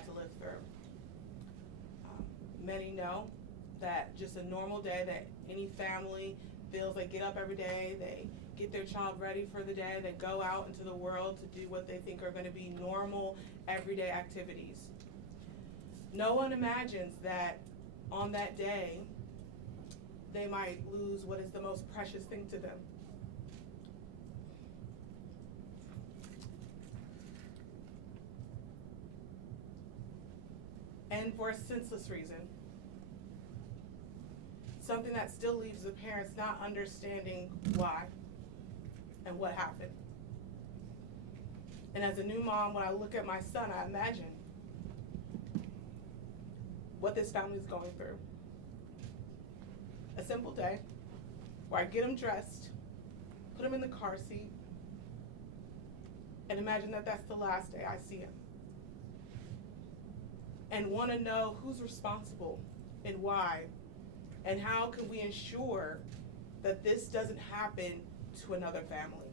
had to live through. Many know that just a normal day that any family feels, they get up every day, they get their child ready for the day, they go out into the world to do what they think are going to be normal, everyday activities. No one imagines that on that day, they might lose what is the most precious thing to them. And for a senseless reason. Something that still leaves the parents not understanding why and what happened. And as a new mom, when I look at my son, I imagine what this family is going through. A simple day where I get him dressed, put him in the car seat, and imagine that that's the last day I see him. And want to know who's responsible and why, and how can we ensure that this doesn't happen to another family.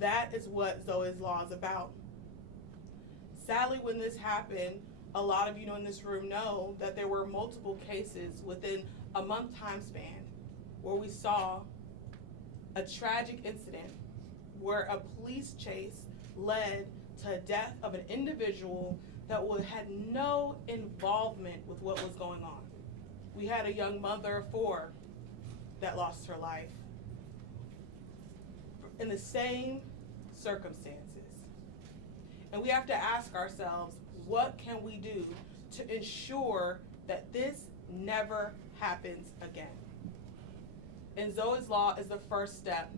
That is what Zoey's Law is about. Sadly, when this happened, a lot of you in this room know that there were multiple cases within a month time span where we saw a tragic incident where a police chase led to a death of an individual that had no involvement with what was going on. We had a young mother of 4 that lost her life in the same circumstances. And we have to ask ourselves, what can we do to ensure that this never happens again? And Zoey's Law is the first step,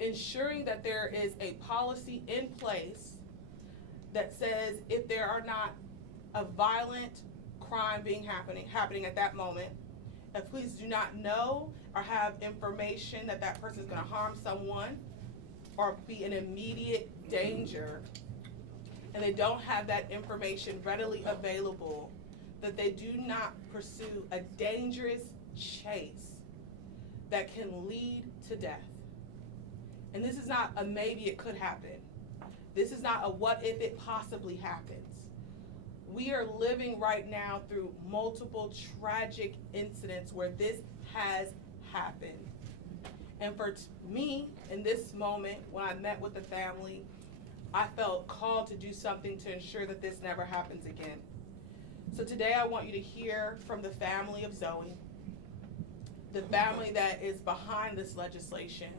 ensuring that there is a policy in place that says if there are not a violent crime happening at that moment, if police do not know or have information that that person is going to harm someone or be in immediate danger, and they don't have that information readily available, that they do not pursue a dangerous chase that can lead to death. And this is not a maybe it could happen. This is not a what if it possibly happens. We are living right now through multiple tragic incidents where this has happened. And for me, in this moment, when I met with the family, I felt called to do something to ensure that this never happens again. So today I want you to hear from the family of Zoey, the family that is behind this legislation.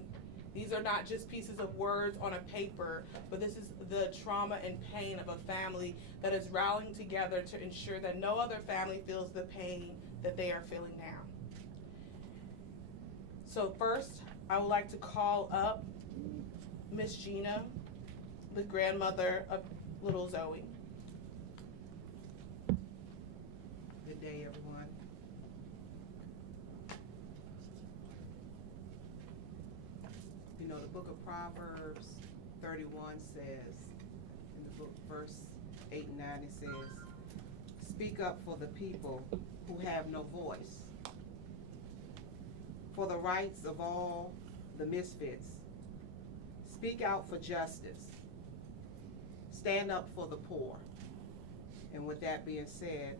These are not just pieces of words on a paper, but this is the trauma and pain of a family that is rallying together to ensure that no other family feels the pain that they are feeling now. So first, I would like to call up Miss Gina, the grandmother of little Zoey. Good day, everyone. You know, the book of Proverbs 31 says, in the book, verse 8 and 9, it says, "Speak up for the people who have no voice, for the rights of all the misfits. Speak out for justice. Stand up for the poor." And with that being said,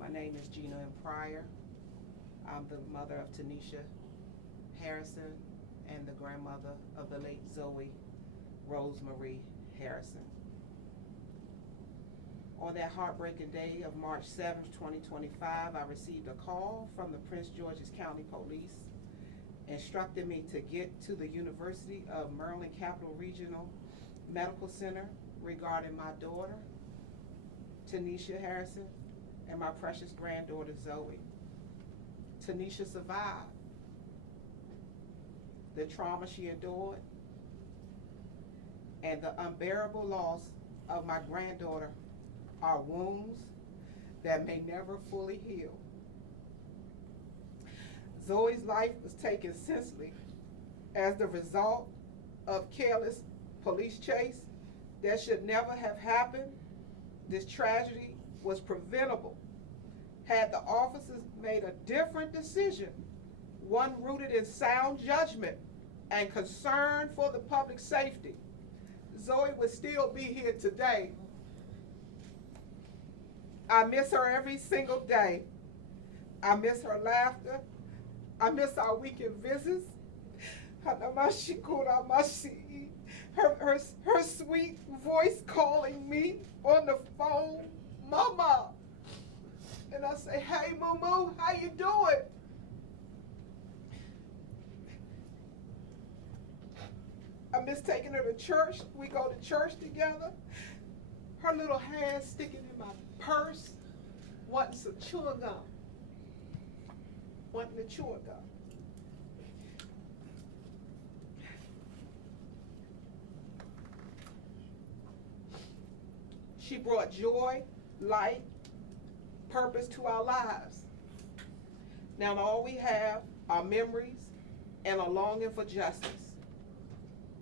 my name is Gina Pryor. I'm the mother of Tanisha Harrison and the grandmother of the late Zoey Rosemary Harrison. On that heartbreaking day of March 7th, 2025, I received a call from the Prince George's County Police instructing me to get to the University of Maryland Capital Regional Medical Center regarding my daughter, Tanisha Harrison, and my precious granddaughter, Zoey. Tanisha survived the trauma she endured and the unbearable loss of my granddaughter are wounds that may never fully heal. Zoey's life was taken senselessly as the result of careless police chase that should never have happened. This tragedy was preventable had the officers made a different decision, one rooted in sound judgment and concern for the public safety. Zoey would still be here today I miss her every single day. I miss her laughter. I miss our weekend visits. Her sweet voice calling me on the phone, Mama. And I say, hey, Moo, how you doing? I miss taking her to church. We go to church together. Her little hand sticking in my purse, wanting some chewing gum. Wanting to chew gum. She brought joy, light, purpose to our lives. Now all we have are memories and a longing for justice.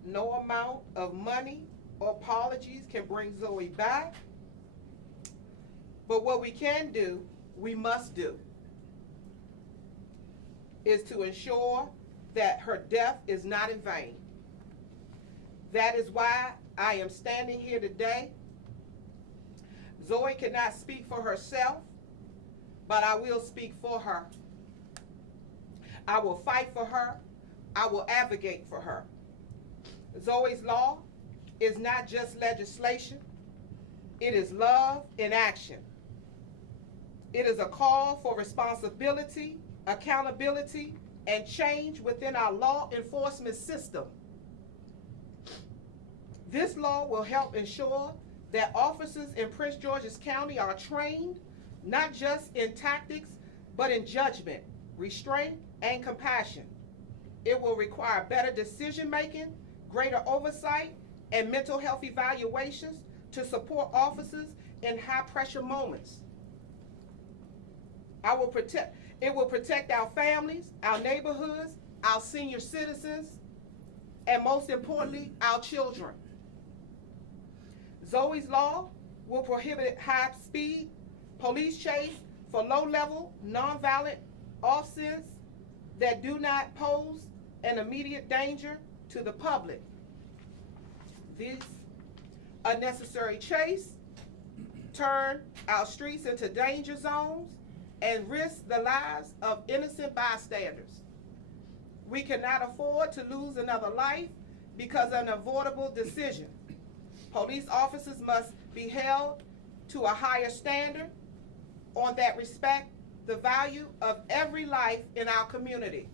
No amount of money or apologies can bring Zoey back. But what we can do, we must do, is to ensure that her death is not in vain. That is why I am standing here today. Zoey cannot speak for herself, but I will speak for her. I will fight for her. I will advocate for her. Zoey's law is not just legislation. It is love in action. It is a call for responsibility, accountability, and change within our law enforcement system. This law will help ensure that officers in Prince George's County are trained not just in tactics, but in judgment, restraint, and compassion. It will require better decision-making, greater oversight, and mental health evaluations to support officers in high-pressure moments. It will protect our families, our neighborhoods, our senior citizens, and most importantly, our children. Zoey's law will prohibit high-speed police chase for low-level, nonviolent offenses that do not pose an immediate danger to the public. This unnecessary chase turn our streets into danger zones and risk the lives of innocent bystanders. We cannot afford to lose another life because of an avoidable decision. Police officers must be held to a higher standard on that respect the value of every life in our community.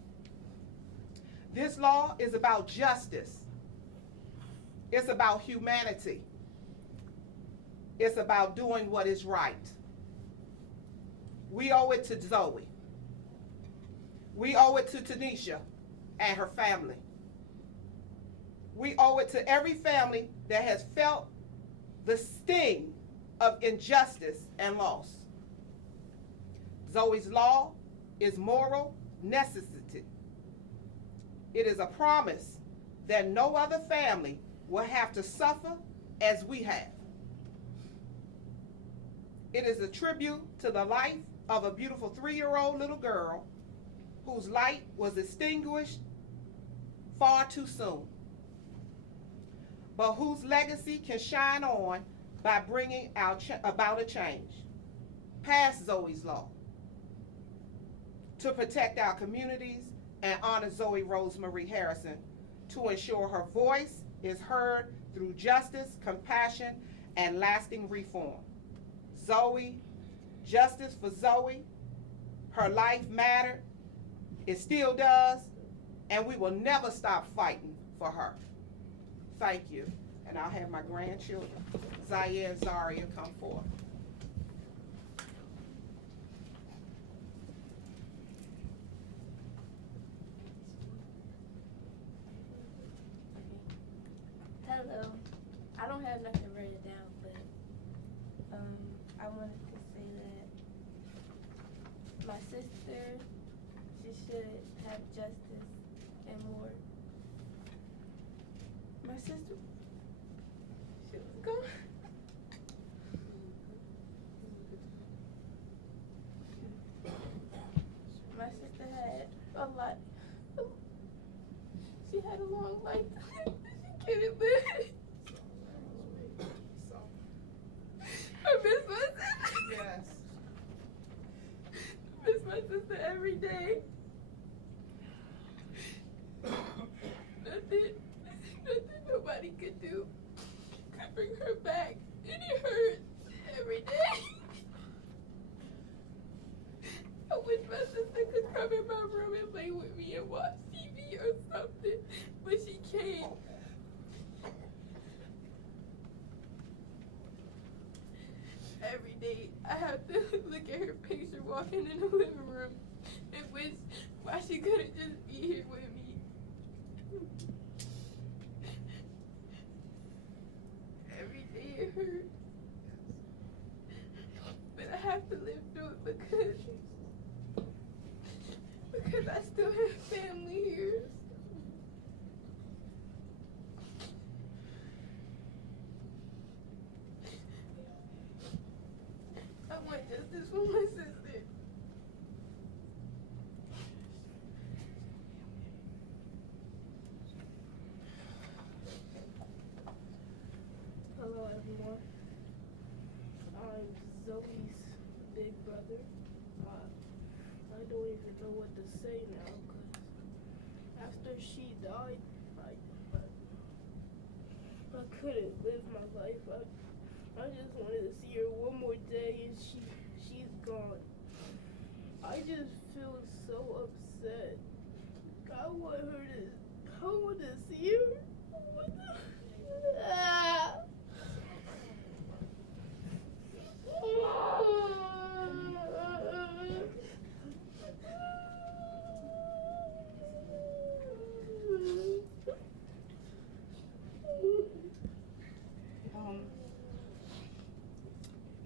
This law is about justice. It's about humanity. It's about doing what is right. We owe it to Zoey. We owe it to Tanisha and her family. We owe it to every family that has felt the sting of injustice and loss. Zoey's law is moral necessity. It is a promise that no other family will have to suffer as we have. It is a tribute to the life of a beautiful 3-year-old little girl whose light was extinguished far too soon, but whose legacy can shine on by bringing about a change past Zoey's law to protect our communities and honor Zoey Rosemary Harrison, to ensure her voice is heard through justice, compassion, and lasting reform. Zoey, justice for Zoey. Her life mattered. It still does, and we will never stop fighting for her. Thank you. And I'll have my grandchildren, Zaire and Zaria, come forth. Hello. I don't have nothing written down, but I wanted to say that my sister, she should have justice and more. My sister, she was gone. My sister had a lot. She had a long life. She couldn't live. I miss my sister. Yes. Every day I have to look at her picture walking in the living room and wish why she couldn't just be here with me. Every day it hurts. But I have to live through it because I still have family here. I want justice for my sister. Hello everyone. I'm Zoe's big brother. I don't even know what to say now because after she died, I couldn't live my life. I just wanted to see her one more day and she's gone. I just feel so upset. I want to see her. Ah.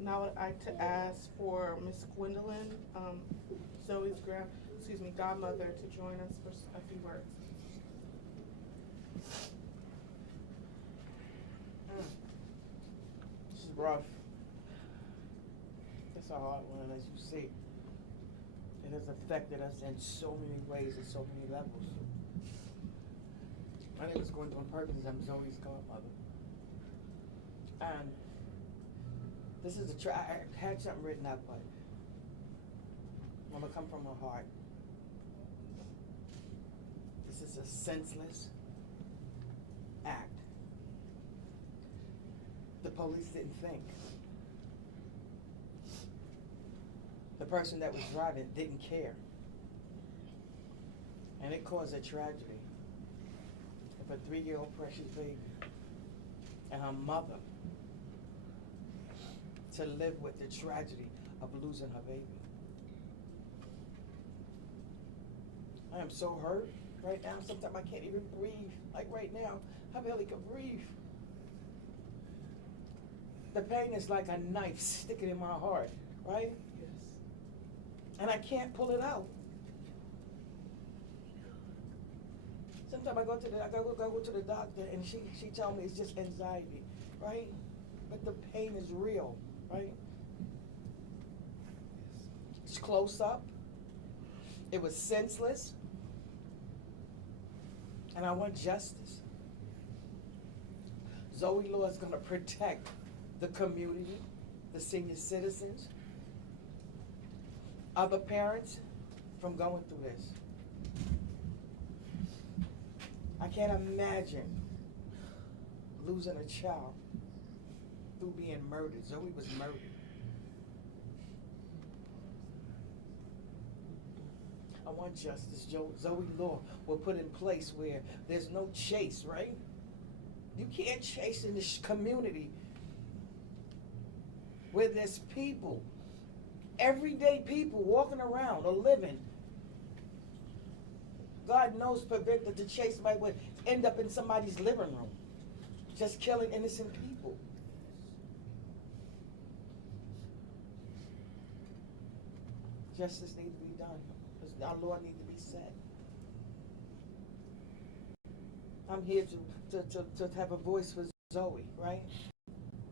Now I'd like to ask for Miss Gwendolyn, Zoe's godmother, to join us for a few words. This is rough. It's a hard one, as you see. It has affected us in so many ways and so many levels. My name is Gwendolyn Perkins. I'm Zoe's godmother. And this is I had something written up, but I'm gonna come from her heart. This is a senseless act. The police didn't think. The person that was driving didn't care. And it caused a tragedy of a 3-year-old precious baby and her mother to live with the tragedy of losing her baby. I am so hurt right now. Sometimes I can't even breathe. Like right now, I barely can breathe. The pain is like a knife sticking in my heart, right? Yes. And I can't pull it out. Sometimes I go to the doctor and she tells me it's just anxiety, right? But the pain is real, right? It's close up. It was senseless. And I want justice. Zoey Law is gonna protect the community, the senior citizens, other parents from going through this. I can't imagine losing a child through being murdered. Zoe was murdered. I want justice. Zoey Law will put in place where there's no chase, right? You can't chase in this community where there's people, everyday people walking around or living. God knows prevent that the chase might end up in somebody's living room, just killing innocent people. Justice needs to be done. Our law needs to be set. I'm here to have a voice for Zoe, right?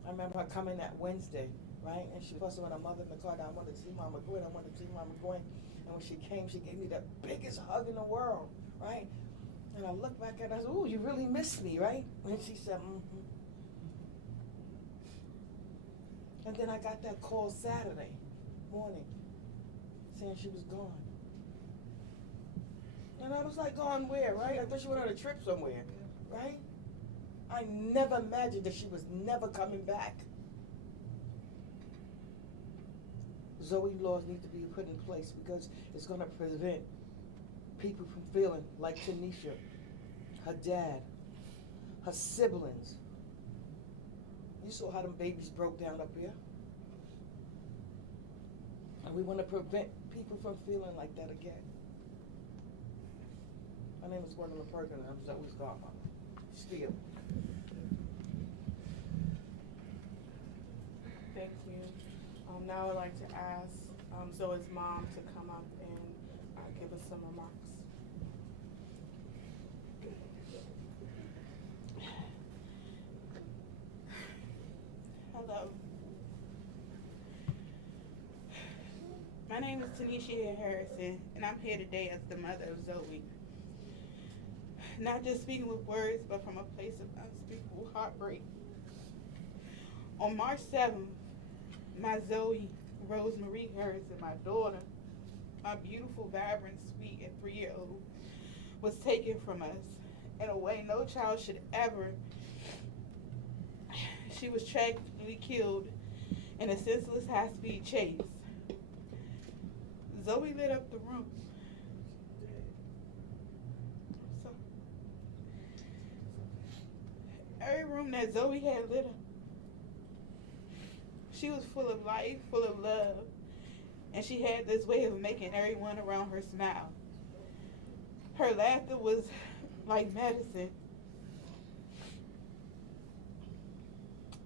I remember her coming that Wednesday, right? And she fussing with her mother in the car. I wanted to see Mama Gwen. I wanted to see Mama Gwen. And when she came, she gave me the biggest hug in the world, right? And I looked back at her and I said, "Ooh, you really missed me, right?" And she said, "Mm-hmm." And then I got that call Saturday morning saying she was gone. And I was like, gone where, right? I thought she went on a trip somewhere, right? I never imagined that she was never coming back. Zoe laws need to be put in place because it's going to prevent people from feeling like Tanisha, her dad, her siblings. You saw how them babies broke down up here. And we want to prevent people from feeling like that again. My name is Gwendolyn Perkins, and I'm Zoe's godmother. Still. Thank you. Now I'd like to ask Zoe's mom to come up and give us some remarks. Hello. My name is Tanisha Harrison, and I'm here today as the mother of Zoey. Not just speaking with words, but from a place of unspeakable heartbreak. On March 7th, my Zoey, Rosemary Harrison, my daughter, my beautiful, vibrant, sweet, and 3-year-old, was taken from us in a way no child should ever. She was tragically killed in a senseless high-speed chase. Zoey lit up the room. So, every room that Zoey had lit up. She was full of life, full of love, and she had this way of making everyone around her smile. Her laughter was like medicine.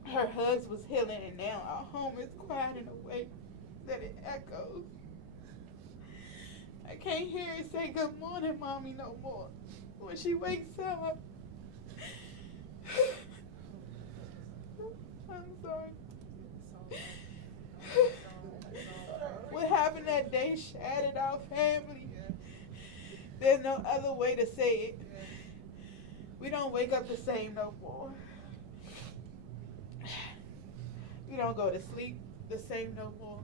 Her hugs was healing, and now our home is quiet in a way that it echoes. I can't hear her say good morning, mommy, no more. When she wakes up, I'm sorry. What happened that day shattered our family. There's no other way to say it. We don't wake up the same no more. We don't go to sleep the same no more.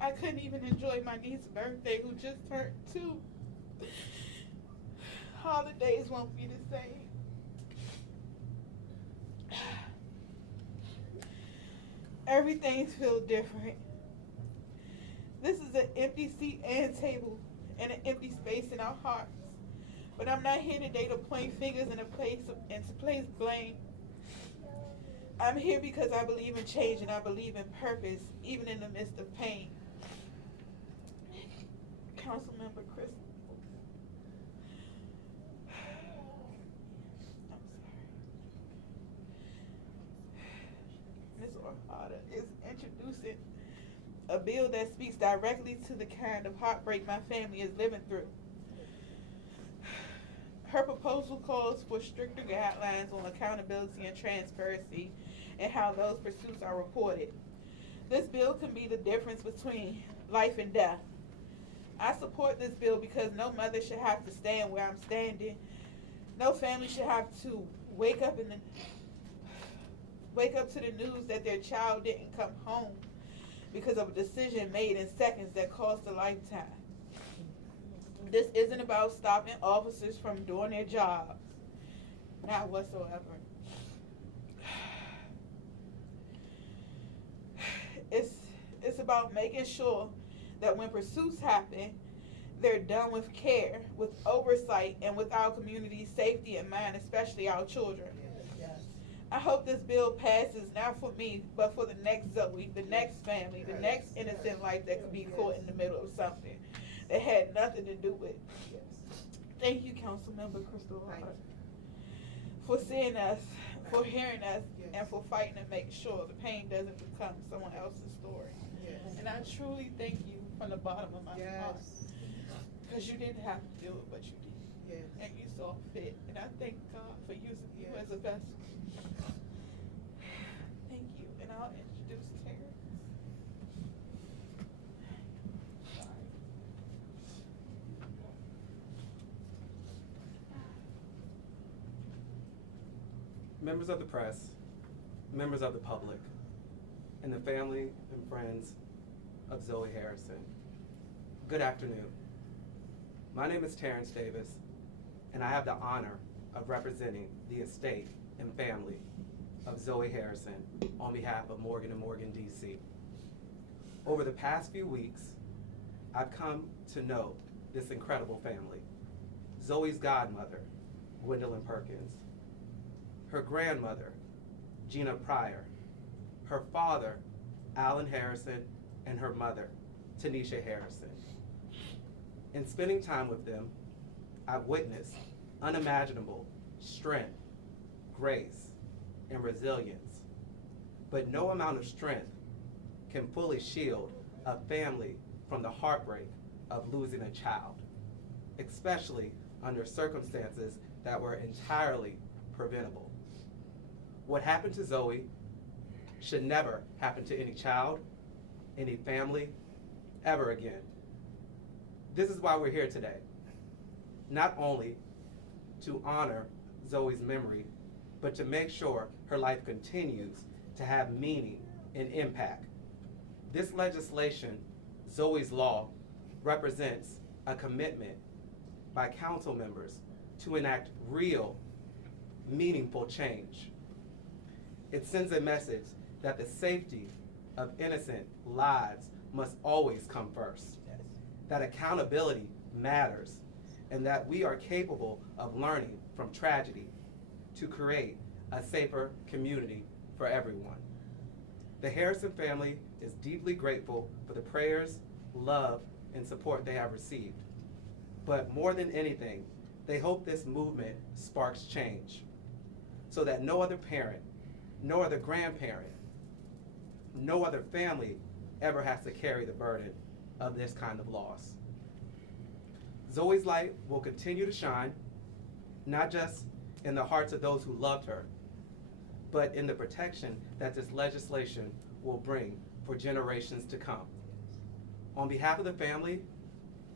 I couldn't even enjoy my niece's birthday, who just turned 2. Holidays won't be the same. Everything feels different. This is an empty seat and table and an empty space in our hearts. But I'm not here today to point fingers and to place blame. I'm here because I believe in change and I believe in purpose, even in the midst of pain. Councilmember Chris. I'm sorry. Ms. Orhada is introducing a bill that speaks directly to the kind of heartbreak my family is living through. Her proposal calls for stricter guidelines on accountability and transparency and how those pursuits are reported. This bill can be the difference between life and death. I support this bill because no mother should have to stand where I'm standing. No family should have to wake up to the news that their child didn't come home because of a decision made in seconds that cost a lifetime. This isn't about stopping officers from doing their jobs. Not whatsoever. It's about making sure that when pursuits happen, they're done with care, with oversight, and with our community's safety in mind, especially our children. Yes. I hope this bill passes not for me, but for the next Zoey, the next family, the next innocent life that could be caught in the middle of something that had nothing to do with. Yes. Thank you, Councilmember Crystal Thank Hart, you. for seeing us, for hearing us, Yes. and for fighting to make sure the pain doesn't become someone else's story. Yes. And I truly thank you from the bottom of my heart, Yes. because you didn't have to do it, but you did. Yes. And you saw fit, and I thank God for using you Yes. as a vessel. Thank you, and I'll introduce Terrence. Sorry. Members of the press, members of the public, and the family and friends of Zoey Harrison, good afternoon. My name is Terrence Davis, and I have the honor of representing the estate and family of Zoey Harrison on behalf of Morgan & Morgan, D.C. Over the past few weeks, I've come to know this incredible family. Zoey's godmother, Gwendolyn Perkins, her grandmother, Gina Pryor, her father, Alan Harrison, and her mother, Tanisha Harrison. In spending time with them, I've witnessed unimaginable strength, grace, and resilience. But no amount of strength can fully shield a family from the heartbreak of losing a child, especially under circumstances that were entirely preventable. What happened to Zoey should never happen to any child, any family, ever again. This is why we're here today. Not only to honor Zoey's memory, but to make sure her life continues to have meaning and impact. This legislation, Zoey's Law, represents a commitment by council members to enact real, meaningful change. It sends a message that the safety of innocent lives must always come first, that accountability matters, and that we are capable of learning from tragedy to create a safer community for everyone. The Harrison family is deeply grateful for the prayers, love, and support they have received. But more than anything, they hope this movement sparks change so that no other parent, no other grandparent, no other family ever has to carry the burden of this kind of loss. Zoey's light will continue to shine, not just in the hearts of those who loved her, but in the protection that this legislation will bring for generations to come. On behalf of the family,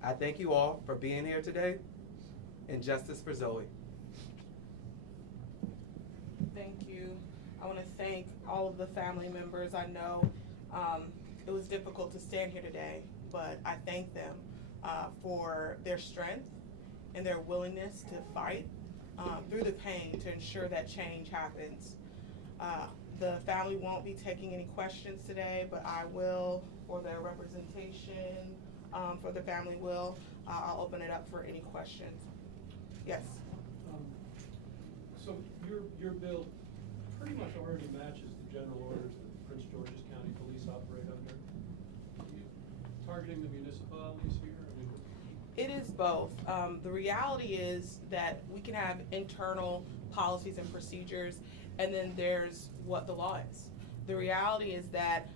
I thank you all for being here today, and justice for Zoey. Thank you. I want to thank all of the family members. I know it was difficult to stand here today, but I thank them for their strength and their willingness to fight through the pain to ensure that change happens. The family won't be taking any questions today, but I will, for their representation, for the family will. I'll open it up for any questions. Yes? So your bill pretty much already matches the general orders that Prince George's County Police operate under. Are you targeting the municipalities here? I mean, It is both. The reality is that we can have internal policies and procedures, and then there's what the law is. The reality is that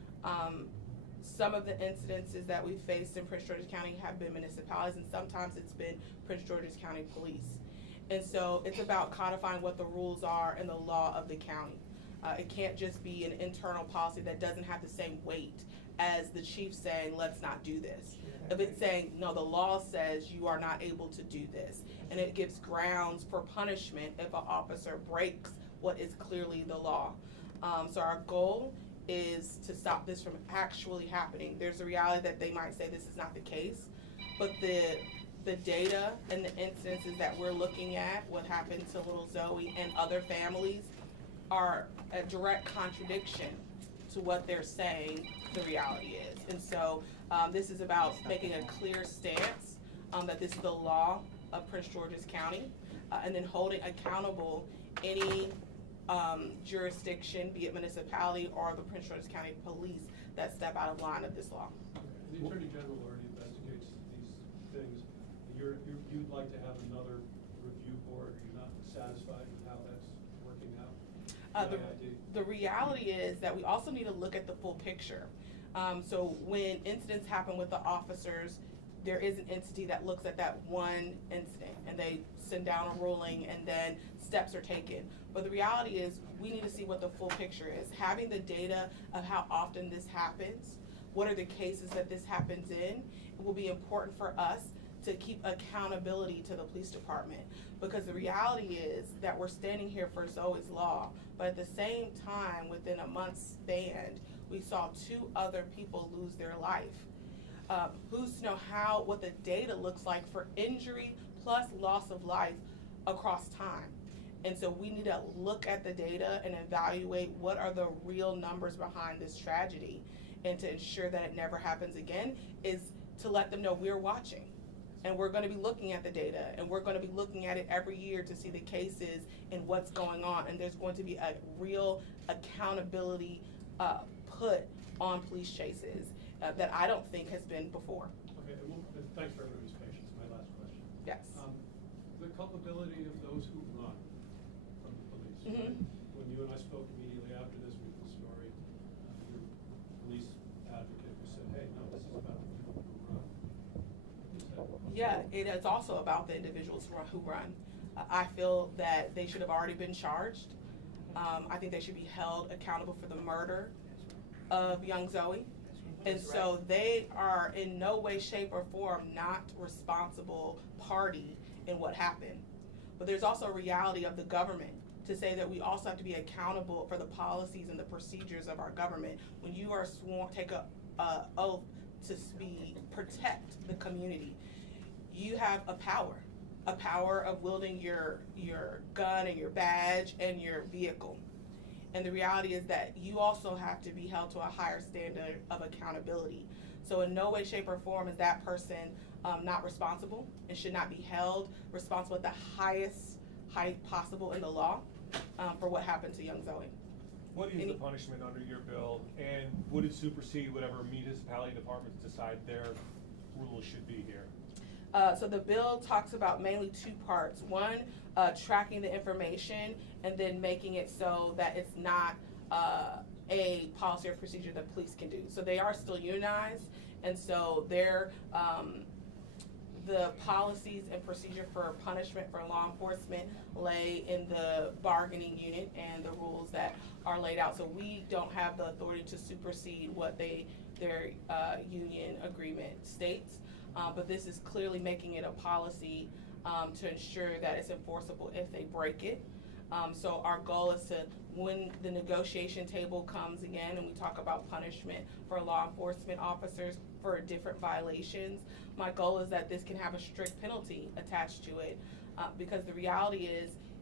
some of the incidences that we've faced in Prince George's County have been municipalities, and sometimes it's been Prince George's County Police. And so it's about codifying what the rules are in the law of the county. It can't just be an internal policy that doesn't have the same weight as the chief saying, let's not do this. If it's saying, no, the law says you are not able to do this, and it gives grounds for punishment if an officer breaks what is clearly the law. So our goal is to stop this from actually happening. There's a reality that they might say this is not the case, but the data and the incidences that we're looking at, what happened to little Zoey and other families, are a direct contradiction to what they're saying the reality is. And so this is about making a clear stance that this is the law of Prince George's County, and then holding accountable any jurisdiction, be it municipality or the Prince George's County Police, that step out of line of this law. the Attorney General already investigates these things. You'd like to have another review board. You're not satisfied with how that's working out? The reality is that we also need to look at the full picture. So when incidents happen with the officers, there is an entity that looks at that one incident and they send down a ruling and then steps are taken. But the reality is we need to see what the full picture is. Having the data of how often this happens, what are the cases that this happens in, it will be important for us to keep accountability to the police department. Because the reality is that we're standing here for Zoey's Law, but at the same time, within a month's span, we saw 2 other people lose their life. Who's to know what the data looks like for injury plus loss of life across time. And so we need to look at the data and evaluate what are the real numbers behind this tragedy, and to ensure that it never happens again is to let them know we're watching. And we're gonna be looking at the data, and we're gonna be looking at it every year to see the cases and what's going on. And there's going to be a real accountability put on police chases. that I don't think has been before. Okay, well, thanks for everybody's patience. My last question. Yes. The culpability of those who run from the police. Mhm. When you and I spoke immediately after this week's story, your police advocate who said, hey, no, this is about the people who run. Yeah, it is also about the individuals who run. I feel that they should have already been charged. I think they should be held accountable for the murder of young Zoey. And so they are in no way, shape, or form not responsible party in what happened. But there's also a reality of the government to say that we also have to be accountable for the policies and the procedures of our government. When you are sworn, take a oath to protect the community, you have a power of wielding your gun and your badge and your vehicle. And the reality is that you also have to be held to a higher standard of accountability. So in no way, shape, or form is that person not responsible and should not be held responsible at the highest height possible in the law for what happened to young Zoey. What is the punishment under your bill, and would it supersede whatever municipality departments decide their rules should be here? So the bill talks about mainly two parts. One, tracking the information, and then making it so that it's not a policy or procedure that police can do. So they are still unionized, and so they're the policies and procedure for punishment for law enforcement lay in the bargaining unit and the rules that are laid out. So we don't have the authority to supersede what their union agreement states. But this is clearly making it a policy to ensure that it's enforceable if they break it. So our goal is to, when the negotiation table comes again and we talk about punishment for law enforcement officers for different violations, my goal is that this can have a strict penalty attached to it, because the reality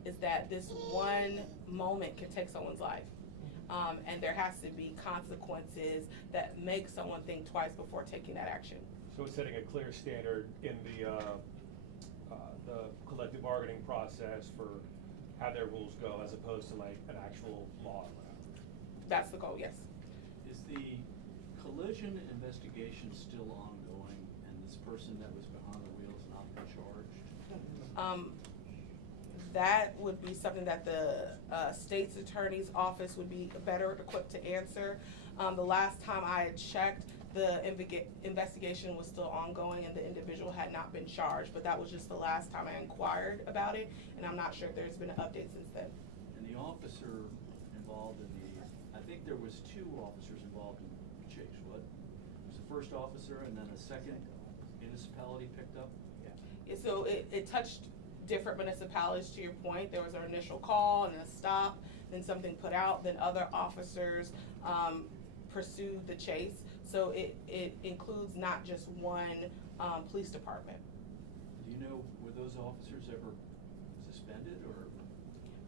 is that this one moment can take someone's life. And there has to be consequences that make someone think twice before taking that action. So it's setting a clear standard in the collective bargaining process for how their rules go, as opposed to like an actual law. That's the goal, yes. Is the collision investigation still ongoing, and this person that was behind the wheels not been charged? That would be something that the state's attorney's office would be better equipped to answer. The last time I had checked, the investigation was still ongoing and the individual had not been charged, but that was just the last time I inquired about it, and I'm not sure if there's been an update since then. And the officer involved in I think there was two officers involved in the chase, what? It was the first officer and then a second municipality picked up? Yeah, so it touched different municipalities, to your point. There was an initial call and a stop, then something put out, then other officers pursued the chase. So it includes not just one police department. Do you know, were those officers ever suspended or?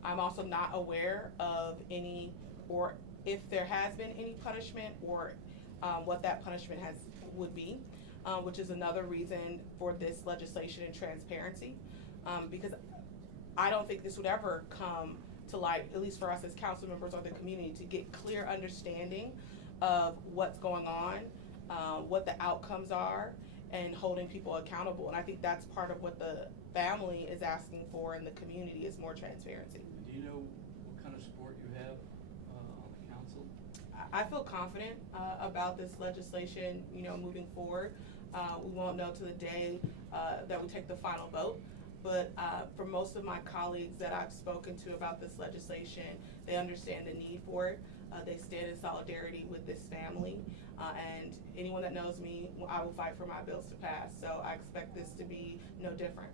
I'm also not aware of any, or if there has been any punishment, or what that punishment would be, which is another reason for this legislation and transparency, because I don't think this would ever come to light, at least for us as council members or the community, to get clear understanding of what's going on, what the outcomes are, and holding people accountable. And I think that's part of what the family is asking for in the community, is more transparency. Do you know what kind of support you have on the council? I feel confident about this legislation, moving forward. We won't know to the day that we take the final vote. But for most of my colleagues that I've spoken to about this legislation, they understand the need for it. They stand in solidarity with this family. And anyone that knows me, I will fight for my bills to pass. So I expect this to be no different.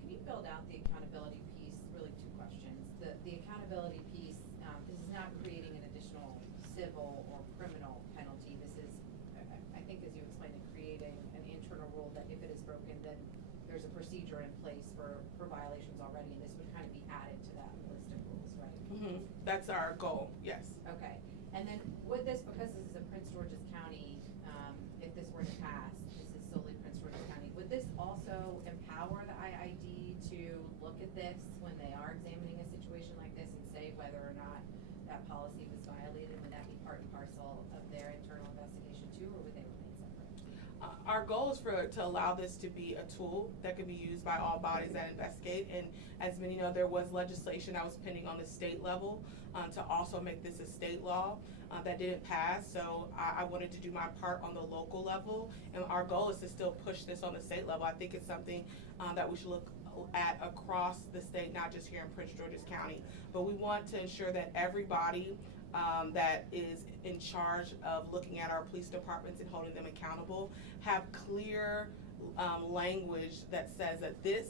Can you build out the accountability piece? Really, two questions. The accountability piece, this is not creating an additional civil or criminal penalty. This is, I think as you explained it, creating an internal rule that if it is broken, then there's a procedure in place for violations already, and this would kind of be added to that list of rules, right? Mm-hmm. That's our goal, yes. Okay. And then would this, because this is a Prince George's County, if this were to pass, this is solely Prince George's County, would this also empower the IID to look at this when they are examining a situation like this and say whether or not that policy was violated? Would that be part and parcel of their internal investigation our goal is to allow this to be a tool that can be used by all bodies that investigate. And as many know, there was legislation that was pending on the state level to also make this a state law that didn't pass. So I wanted to do my part on the local level, and our goal is to still push this on the state level. I think it's something that we should look at across the state, not just here in Prince George's County. But we want to ensure that everybody that is in charge of looking at our police departments and holding them accountable have clear language that says that this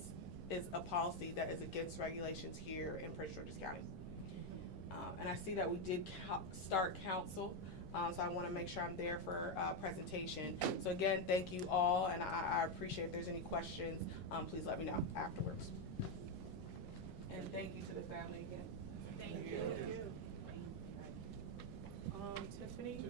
is a policy that is against regulations here in Prince George's County. And I see that we did start council, so I want to make sure I'm there for presentation. So again, thank you all, and I appreciate if there's any questions, please let me know afterwards. And thank you to the family again. Thank you. Tiffany?